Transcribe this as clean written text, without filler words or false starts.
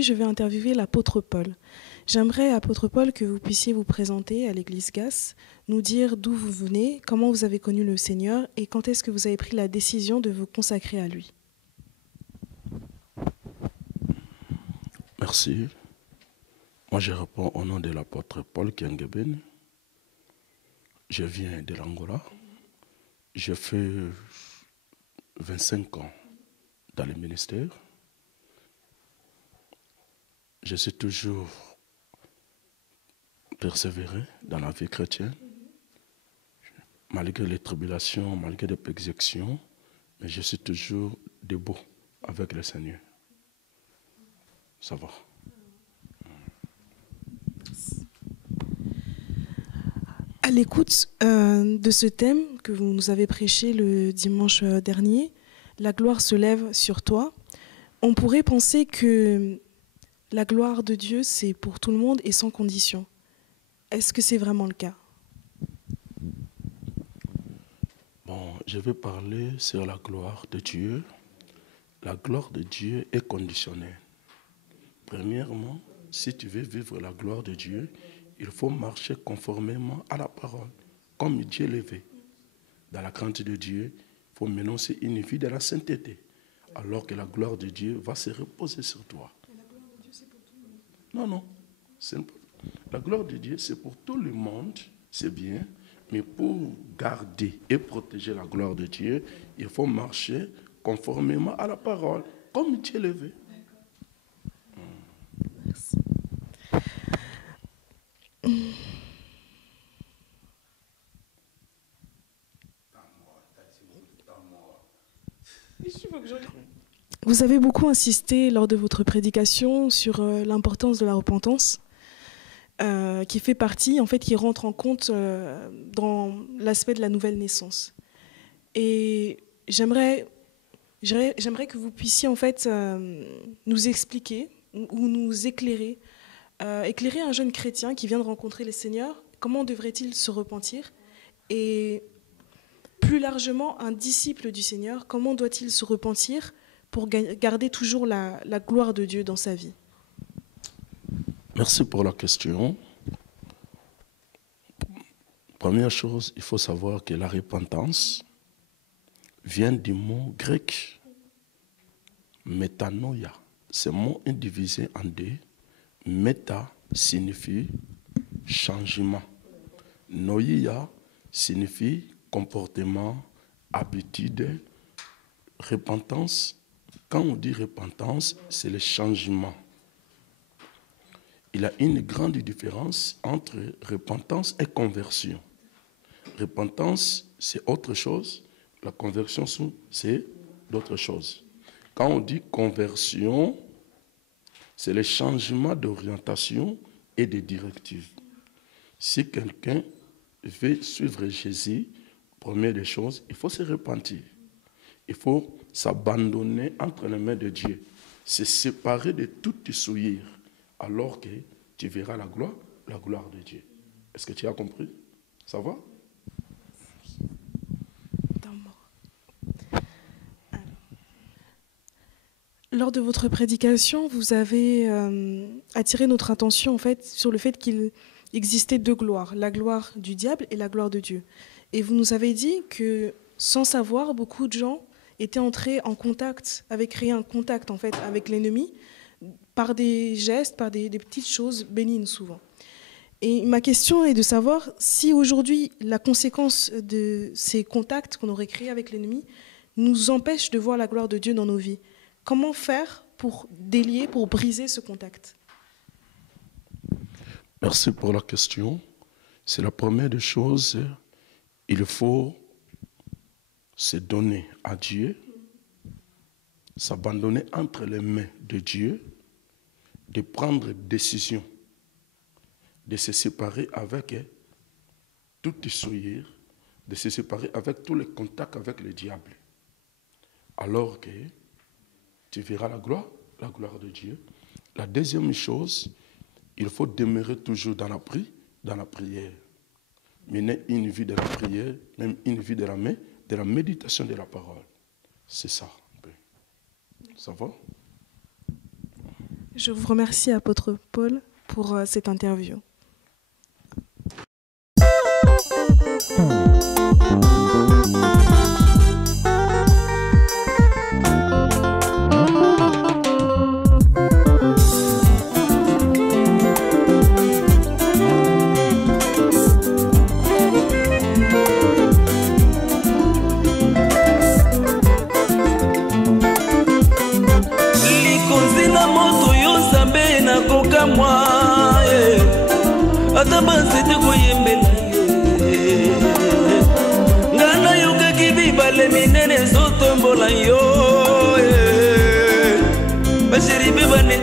aujourd'hui, je vais interviewer l'apôtre Paul. J'aimerais, apôtre Paul, que vous puissiez vous présenter à l'église GAS, nous dire d'où vous venez, comment vous avez connu le Seigneur et quand est-ce que vous avez pris la décision de vous consacrer à lui. Merci. Moi, je réponds au nom de l'apôtre Paul Kiengeben. Je viens de l'Angola. J'ai fait 25 ans dans le ministère. Je suis toujours persévéré dans la vie chrétienne, malgré les tribulations, malgré les persécutions, mais je suis toujours debout avec le Seigneur. Ça va. À l'écoute de ce thème que vous nous avez prêché le dimanche dernier, la gloire se lève sur toi, on pourrait penser que la gloire de Dieu, c'est pour tout le monde et sans condition. Est-ce que c'est vraiment le cas? Bon, je vais parler sur la gloire de Dieu. La gloire de Dieu est conditionnelle. Premièrement, si tu veux vivre la gloire de Dieu, il faut marcher conformément à la parole, comme Dieu l'a fait. Dans la crainte de Dieu, il faut menoncer une vie de la sainteté, alors que la gloire de Dieu va se reposer sur toi. Et la gloire de Dieu, c'est pour tout le monde? Non, non. La gloire de Dieu, c'est pour tout le monde, c'est bien, mais pour garder et protéger la gloire de Dieu, il faut marcher conformément à la parole, comme Dieu l'a fait. Merci. Vous avez beaucoup insisté lors de votre prédication sur l'importance de la repentance, qui fait partie, en fait, qui rentre en compte dans l'aspect de la nouvelle naissance. Et j'aimerais que vous puissiez, en fait, nous expliquer ou nous éclairer, éclairer un jeune chrétien qui vient de rencontrer le Seigneur, comment devrait-il se repentir? Et plus largement, un disciple du Seigneur, comment doit-il se repentir pour garder toujours la gloire de Dieu dans sa vie? Merci pour la question. Première chose, il faut savoir que la repentance vient du mot grec métanoïa. Ce mot est divisé en deux. Méta signifie changement. Noïa signifie comportement, habitude. Repentance, quand on dit repentance, c'est le changement. Il y a une grande différence entre repentance et conversion. Repentance, c'est autre chose. La conversion, c'est d'autres choses. Quand on dit conversion, c'est le changement d'orientation et de directive. Si quelqu'un veut suivre Jésus, première des choses, il faut se repentir. Il faut s'abandonner entre les mains de Dieu, se séparer de toute souillure, alors que tu verras la gloire de Dieu. Est-ce que tu as compris? Ça va? Lors de votre prédication, vous avez attiré notre attention en fait, sur le fait qu'il existait deux gloires, la gloire du diable et la gloire de Dieu. Et vous nous avez dit que, sans savoir, beaucoup de gens étaient entrés en contact, avaient créé un contact en fait, avec l'ennemi par des gestes, par des petites choses bénignes souvent. Et ma question est de savoir si aujourd'hui la conséquence de ces contacts qu'on aurait créés avec l'ennemi nous empêche de voir la gloire de Dieu dans nos vies. Comment faire pour délier, pour briser ce contact? Merci pour la question. C'est la première des choses. Il faut se donner à Dieu, s'abandonner entre les mains de Dieu, de prendre décision, de se séparer avec toute souillure, de se séparer avec tous les contacts avec le diable. Alors que tu verras la gloire de Dieu. La deuxième chose, il faut demeurer toujours dans la prière. Mener une vie de la prière, même une vie de la méditation de la parole. C'est ça. Ça va? Je vous remercie, apôtre Paul, pour cette interview. Atabanzete koyembela ngana yoka kibibale minene zotombola yo bashiri bebane